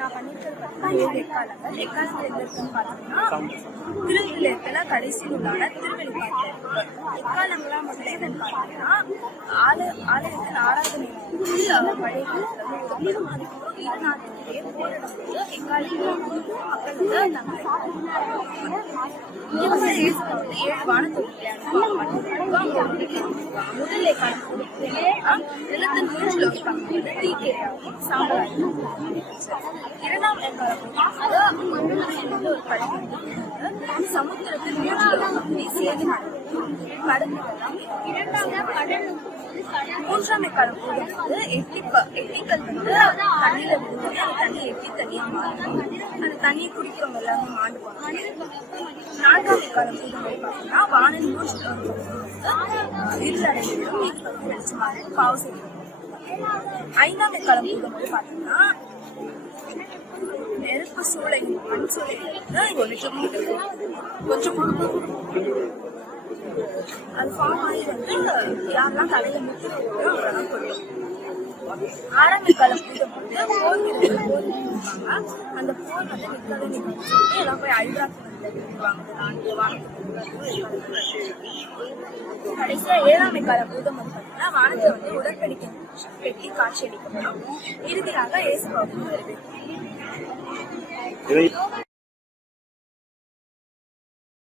நான் பண்ணிருக்கிறது பார்த்தீங்கன்னா 7 எக்காலங்கள். எக்காலங்கள் எங்க இருக்குன்னு பார்த்தீங்கன்னா திருவிழியத்துல கடைசி உள்ளான திருவெளிப்பாட்டு இருக்கு. எக்காலங்களாம் முதல்ல என்னன்னு பார்த்தீங்கன்னா ஆலயத்தில் ஆராதனை படைகள் அதுக்கப்புறம் இரு நாட்டுக்கிட்டே போரிடும்போது எக்காலங்கள் மக்கள் வந்து தங்களை 7 வானத்தொகுதி முதல் எக்காலம் நிலத்தின் மூச்சில் வைப்பாங்க தீக்கிரையாகவும் சாம்பலாகவும். இரண்டாம் எக்காலம் ஒரு பழம் சமுத்திரத்தில் மூச்சில் சேதி மூன்றாம் எக்காலம் வந்து எட்டிக்கல் வந்து தண்ணியில விழுந்து அந்த தண்ணி எட்டி தண்ணியா மாறும். அந்த தண்ணியை குடிக்கிறவங்க எல்லாமே மாண்டுவாங்க. நான்காம் எக்காலம் பார்த்தீங்கன்னா வானல் இருளடைந்து வெளிச்சமா பாவ செய்யும். ஐந்தாம் எக்காலம் போது பார்த்தீங்கன்னா நெருப்பு சூளை மண் சூளை கொஞ்சம் அது ஃபார்ம் ஆகி வந்து யாரெல்லாம் தலையில முத்திரை அவரெல்லாம் கொள்ளும். ஆறாம் எக்காலம் போது போர் இருப்பாங்க. அந்த போர் வந்து நிற்கவே நிற்க எல்லாம் போய் ஐதராபாத் கடைசியா 7ஆம் எக்காலம் பூதம் வந்து பார்த்தீங்கன்னா வானத்தை வந்து உடற்படிக்கை பெட்டி காட்சி அளிக்கப்படும். இறுதியாக இயேசு வருது.